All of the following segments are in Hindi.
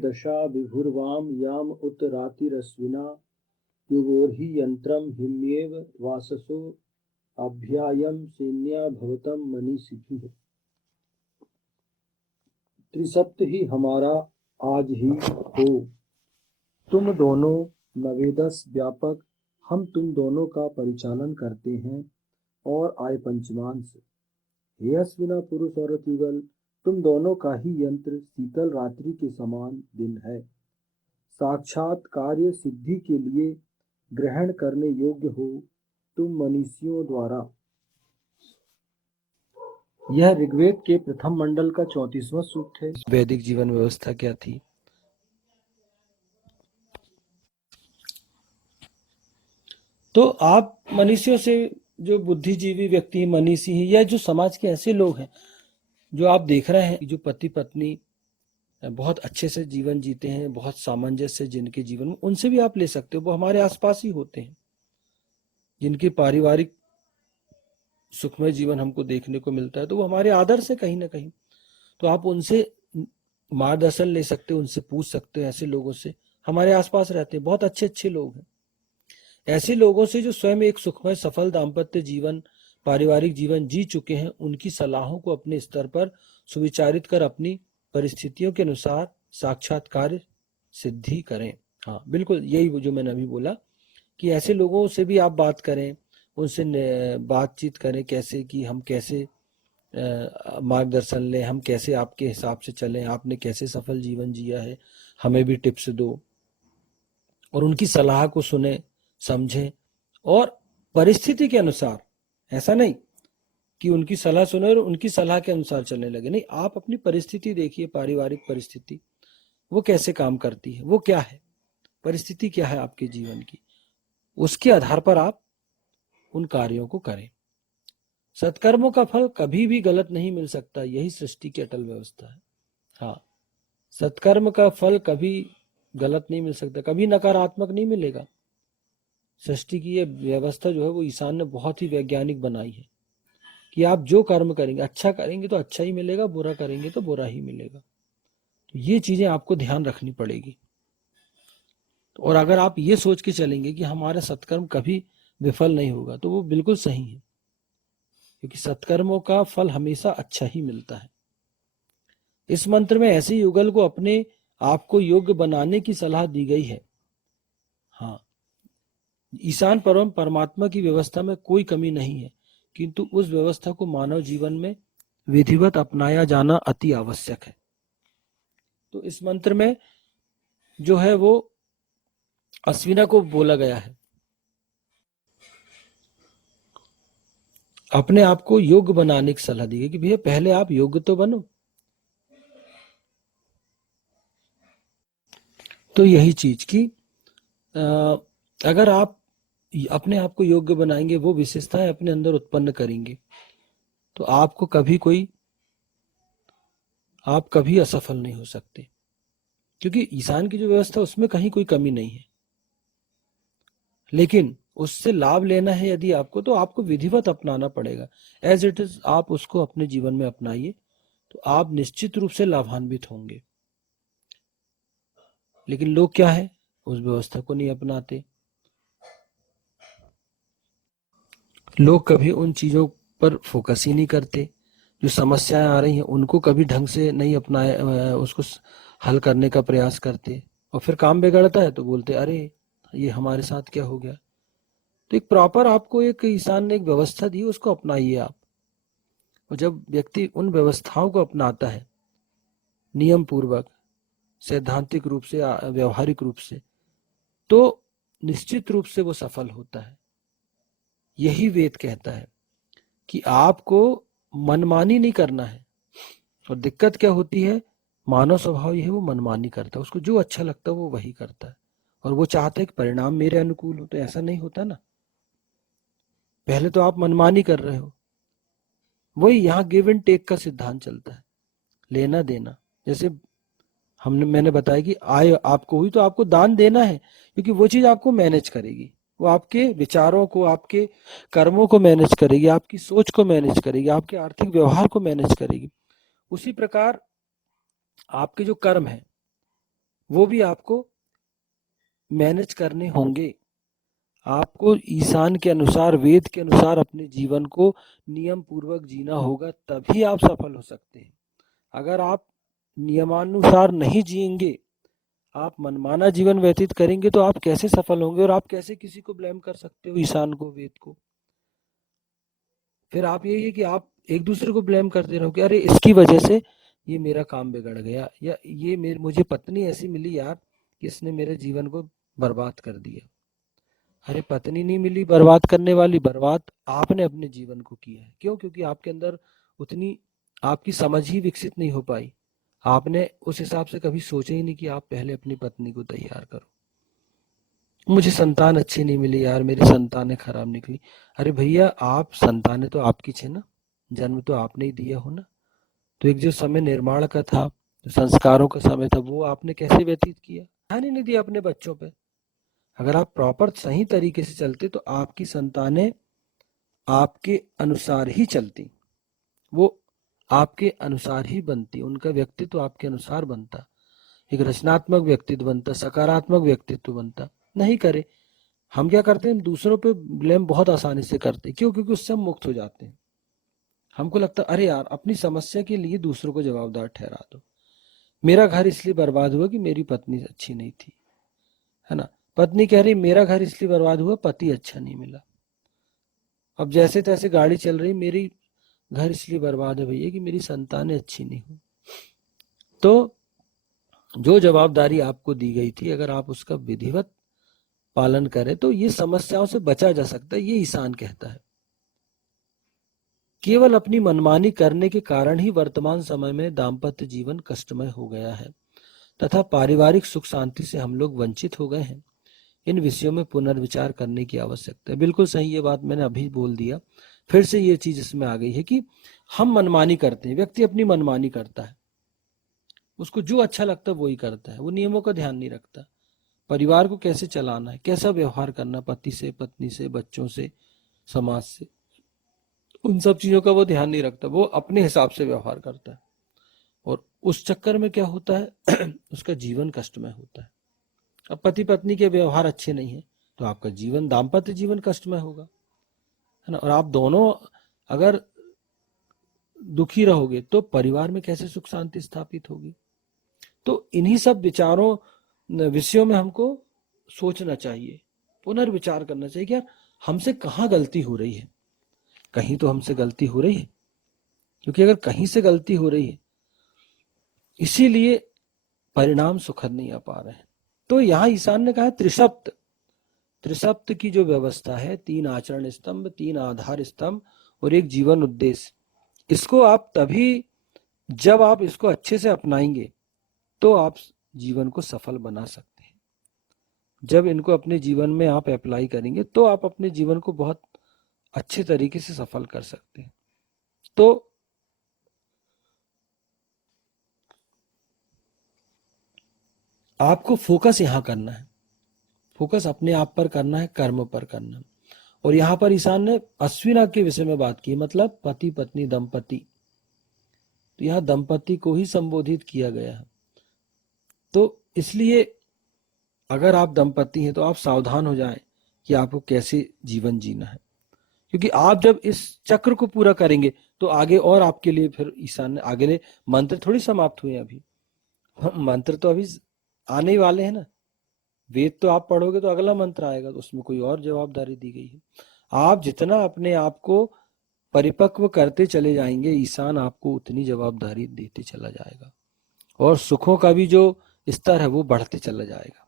दशा विभुर्वाम याम उत रातिरश्विना युगोर्हि यंत्रम हिम्येव वाससो अभ्यायम सेन्या भवतम मनीषिभिः। त्रिसप्त ही हमारा आज ही हो, तुम दोनों नवेदस व्यापक, हम तुम दोनों का परिचालन करते हैं और आय पंचमान से। हे अश्विना पुरुष और युगल, तुम दोनों का ही यंत्र शीतल रात्रि के समान दिन है। साक्षात कार्य सिद्धि के लिए ग्रहण करने योग्य हो तुम मनीषियों द्वारा। यह ऋग्वेद के प्रथम मंडल का 34वां सूक्त है। वैदिक जीवन व्यवस्था क्या थी? तो आप मनीषियों से, जो बुद्धिजीवी व्यक्ति मनीषी हैं, या जो समाज के ऐसे लोग हैं जो आप देख रहे हैं, जो पति पत्नी बहुत अच्छे से जीवन जीते हैं, बहुत सामंजस्य जिनके जीवन में, उनसे भी आप ले सकते हो। वो हमारे आसपास ही होते हैं, जिनकी पारिवारिक सुखमय जीवन हमको देखने को मिलता है, तो वो हमारे आदर से कहीं ना कहीं, तो आप उनसे मार्गदर्शन ले सकते हो, उनसे पूछ सकते हो। ऐसे लोगों से हमारे आसपास रहते हैं, बहुत अच्छे अच्छे लोग हैं। ऐसे लोगों से जो स्वयं एक सुखमय सफल दाम्पत्य जीवन, पारिवारिक जीवन जी चुके हैं, उनकी सलाहों को अपने स्तर पर सुविचारित कर अपनी परिस्थितियों के अनुसार साक्षात्कार सिद्धि करें। हाँ बिल्कुल, यही जो मैंने अभी बोला कि ऐसे लोगों से भी आप बात करें, उनसे बातचीत करें, कैसे कि हम कैसे मार्गदर्शन लें, हम कैसे आपके हिसाब से चलें, आपने कैसे सफल जीवन जिया है, हमें भी टिप्स दो। और उनकी सलाह को सुने, समझें और परिस्थिति के अनुसार, ऐसा नहीं कि उनकी सलाह सुने और उनकी सलाह के अनुसार चलने लगे, नहीं, आप अपनी परिस्थिति देखिए, पारिवारिक परिस्थिति वो कैसे काम करती है, वो क्या है, परिस्थिति क्या है आपके जीवन की, उसके आधार पर आप उन कार्यों को करें। सत्कर्मों का फल कभी भी गलत नहीं मिल सकता, यही सृष्टि की अटल व्यवस्था है। हाँ, सत्कर्म का फल कभी गलत नहीं मिल सकता, कभी नकारात्मक नहीं मिलेगा। सृष्टि की ये व्यवस्था जो है वो ईशान ने बहुत ही वैज्ञानिक बनाई है कि आप जो कर्म करेंगे, अच्छा करेंगे तो अच्छा ही मिलेगा, बुरा करेंगे तो बुरा ही मिलेगा। तो ये चीजें आपको ध्यान रखनी पड़ेगी। और अगर आप ये सोच के चलेंगे कि हमारा सत्कर्म कभी विफल नहीं होगा, तो वो बिल्कुल सही है, क्योंकि सत्कर्मों का फल हमेशा अच्छा ही मिलता है। इस मंत्र में ऐसे युगल को अपने आप को योग्य बनाने की सलाह दी गई है। हाँ, ईशान परम परमात्मा की व्यवस्था में कोई कमी नहीं है, किंतु उस व्यवस्था को मानव जीवन में विधिवत अपनाया जाना अति आवश्यक है। तो इस मंत्र में जो है वो अश्विना को बोला गया है, अपने आप को योग्य बनाने की सलाह दी गई कि भैया पहले आप योग्य तो बनो। तो यही चीज की अगर आप अपने आप को योग्य बनाएंगे, वो विशेषताएं अपने अंदर उत्पन्न करेंगे, तो आपको आप कभी असफल नहीं हो सकते, क्योंकि ईशान की जो व्यवस्था उसमें कहीं कोई कमी नहीं है। लेकिन उससे लाभ लेना है यदि आपको, तो आपको विधिवत अपनाना पड़ेगा। एज इट इज आप उसको अपने जीवन में अपनाइए, तो आप निश्चित रूप से लाभान्वित होंगे। लेकिन लोग क्या है, उस व्यवस्था को नहीं अपनाते। लोग कभी उन चीजों पर फोकस ही नहीं करते, जो समस्याएं आ रही हैं उनको कभी ढंग से नहीं अपनाए, उसको हल करने का प्रयास करते, और फिर काम बिगड़ता है तो बोलते अरे ये हमारे साथ क्या हो गया। तो एक प्रॉपर आपको एक ईशान ने एक व्यवस्था दी, उसको अपनाइए आप। और जब व्यक्ति उन व्यवस्थाओं को अपनाता है नियम पूर्वक, सैद्धांतिक रूप से, व्यवहारिक रूप से, तो निश्चित रूप से वो सफल होता है। यही वेद कहता है कि आपको मनमानी नहीं करना है। और दिक्कत क्या होती है, मानव स्वभाव यह है, वो मनमानी करता है, उसको जो अच्छा लगता है वो वही करता है, और वो चाहता है कि परिणाम मेरे अनुकूल हो। तो ऐसा नहीं होता ना, पहले तो आप मनमानी कर रहे हो। वही यहाँ गिव एंड टेक का सिद्धांत चलता है, लेना देना। जैसे मैंने बताया कि आय आपको हुई तो आपको दान देना है, क्योंकि वो चीज आपको मैनेज करेगी, वो आपके विचारों को, आपके कर्मों को मैनेज करेगी, आपकी सोच को मैनेज करेगी, आपके आर्थिक व्यवहार को मैनेज करेगी। उसी प्रकार आपके जो कर्म है वो भी आपको मैनेज करने होंगे। आपको ईशान के अनुसार, वेद के अनुसार अपने जीवन को नियम पूर्वक जीना होगा, तभी आप सफल हो सकते हैं। अगर आप नियमानुसार नहीं जिएंगे, आप मनमाना जीवन व्यतीत करेंगे, तो आप कैसे सफल होंगे? और आप कैसे किसी को ब्लेम कर सकते हो, ईशान को, वेद को? फिर आप यही है कि आप एक दूसरे को ब्लेम करते रहोगे, अरे इसकी वजह से ये मेरा काम बिगड़ गया, या ये मुझे पत्नी ऐसी मिली यार कि इसने मेरे जीवन को बर्बाद कर दिया। अरे पत्नी नहीं मिली बर्बाद करने वाली, बर्बाद आपने अपने जीवन को किया है। क्यों? क्योंकि आपके अंदर उतनी आपकी समझ ही विकसित नहीं हो पाई। आपने उस हिसाब से कभी सोचा ही नहीं कि आप पहले अपनी पत्नी को तैयार करो। मुझे संतान अच्छी नहीं मिली यार, मेरी संतानें खराब निकली। अरे भैया, आप संतानें तो आपकी थी ना, जन्म तो आपने ही दिया हो ना। तो एक जो समय निर्माण का था, जो संस्कारों का समय था, वो आपने कैसे व्यतीत किया? ध्यान ही नहीं दिया अपने बच्चों पे। अगर आप प्रॉपर सही तरीके से चलते तो आपकी संतानें आपके अनुसार ही चलती, वो आपके अनुसार ही बनती, उनका व्यक्तित्व आपके अनुसार बनता, एक रचनात्मक व्यक्तित्व बनता, सकारात्मक व्यक्तित्व बनता। नहीं करे, हम क्या करते हैं, दूसरों पे ब्लेम बहुत आसानी से करते हैं। क्यों? क्योंकि उससे हम मुक्त हो जाते हैं। हमको लगता है अरे यार, अपनी समस्या के लिए दूसरों को जवाबदार ठहरा दो। मेरा घर इसलिए बर्बाद हुआ कि मेरी पत्नी अच्छी नहीं थी, है ना। पत्नी कह रही मेरा घर इसलिए बर्बाद हुआ, पति अच्छा नहीं मिला। अब जैसे तैसे गाड़ी चल रही, मेरी घर इसलिए बर्बाद है भैया कि मेरी संतानें अच्छी नहीं हुई। तो जो जवाबदारी आपको दी गई थी, अगर आप उसका विधिवत पालन करें तो ये समस्याओं से बचा जा सकता है। ये ईशान कहता है। केवल अपनी मनमानी करने के कारण ही वर्तमान समय में दाम्पत्य जीवन कष्टमय हो गया है तथा पारिवारिक सुख शांति से हम लोग वंचित हो गए हैं। इन विषयों में पुनर्विचार करने की आवश्यकता है। बिल्कुल सही, ये बात मैंने अभी बोल दिया। फिर से ये चीज इसमें आ गई है कि हम मनमानी करते हैं। व्यक्ति अपनी मनमानी करता है, उसको जो अच्छा लगता है वो ही करता है, वो नियमों का ध्यान नहीं रखता। परिवार को कैसे चलाना है, कैसा व्यवहार करना, पति से, पत्नी से, बच्चों से, समाज से, उन सब चीजों का वो ध्यान नहीं रखता। वो अपने हिसाब से व्यवहार करता है, और उस चक्कर में क्या होता है उसका जीवन कष्टमय होता है। अब पति पत्नी के व्यवहार अच्छे नहीं है तो आपका जीवन, दाम्पत्य जीवन कष्टमय होगा, है ना। और आप दोनों अगर दुखी रहोगे तो परिवार में कैसे सुख शांति स्थापित होगी? तो इन्हीं सब विषयों में हमको सोचना चाहिए, पुनर्विचार करना चाहिए कि यार हमसे कहाँ गलती हो रही है। कहीं तो हमसे गलती हो रही है, क्योंकि अगर कहीं से गलती हो रही है इसीलिए परिणाम सुखद नहीं आ पा रहे हैं। तो यहाँ ईशान ने कहा त्रिसप्त, त्रिसप्त की जो व्यवस्था है, 3 आचरण स्तंभ, 3 आधार स्तंभ और एक जीवन उद्देश्य, इसको आप तभी, जब आप इसको अच्छे से अपनाएंगे तो आप जीवन को सफल बना सकते हैं। जब इनको अपने जीवन में आप अप्लाई करेंगे तो आप अपने जीवन को बहुत अच्छे तरीके से सफल कर सकते हैं। तो आपको फोकस यहाँ करना है, फोकस अपने आप पर करना है, कर्म पर करना है। और यहाँ पर ईशान ने अश्विना के विषय में बात की, मतलब पति पत्नी दंपति, तो यहाँ दंपति को ही संबोधित किया गया है। तो इसलिए अगर आप दंपति हैं तो आप सावधान हो जाएं कि आपको कैसे जीवन जीना है, क्योंकि आप जब इस चक्र को पूरा करेंगे तो आगे और आपके लिए फिर ईशान ने आगे मंत्र थोड़ी समाप्त हुए अभी, मंत्र तो अभी आने ही वाले हैं ना। वेद तो आप पढ़ोगे तो अगला मंत्र आएगा, तो उसमें कोई और जवाबदारी दी गई है। आप जितना अपने आप को परिपक्व करते चले जाएंगे, ईशान आपको उतनी जवाबदारी देते चला जाएगा, और सुखों का भी जो स्तर है वो बढ़ते चला जाएगा,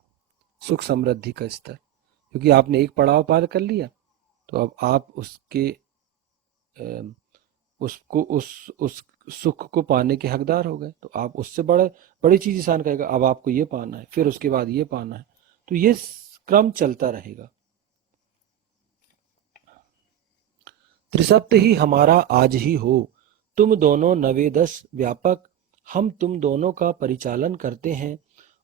सुख समृद्धि का स्तर। क्योंकि आपने एक पड़ाव पार कर लिया तो अब आप उसके उसको उस सुख को पाने के हकदार हो गए। तो आप उससे बड़ी चीज ईशान कहेगा, अब आपको ये पाना है, फिर उसके बाद ये पाना है। तो ये क्रम चलता रहेगा। त्रिसप्त ही हमारा आज ही हो, तुम दोनों नवेदश व्यापक, हम तुम दोनों का परिचालन करते हैं।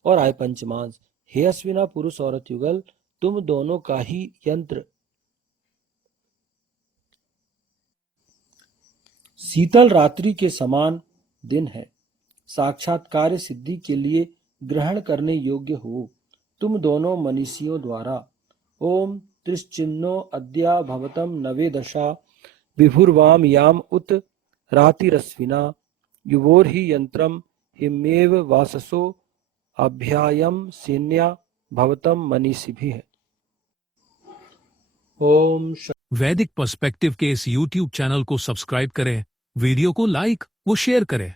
और आय पंचमांस, हे अश्विना पुरुष औरत युगल, तुम दोनों का ही यंत्र। शीतल रात्रि के समान दिन है, साक्षात्कार सिद्धि के लिए ग्रहण करने योग्य हो, तुम दोनों मनीषियों द्वारा। ओम त्रिश्चिन्नो अद्या भवतम नवे दशा विभुर्वाम याम उत रातिरश्विना युवोर्हि यंत्रम हिमेव वाससो अभ्यायम सेन्या भवतम मनीषिभिः। ओम वैदिक पर्सपेक्टिव के इस YouTube चैनल को सब्सक्राइब करें, वीडियो को लाइक व शेयर करें।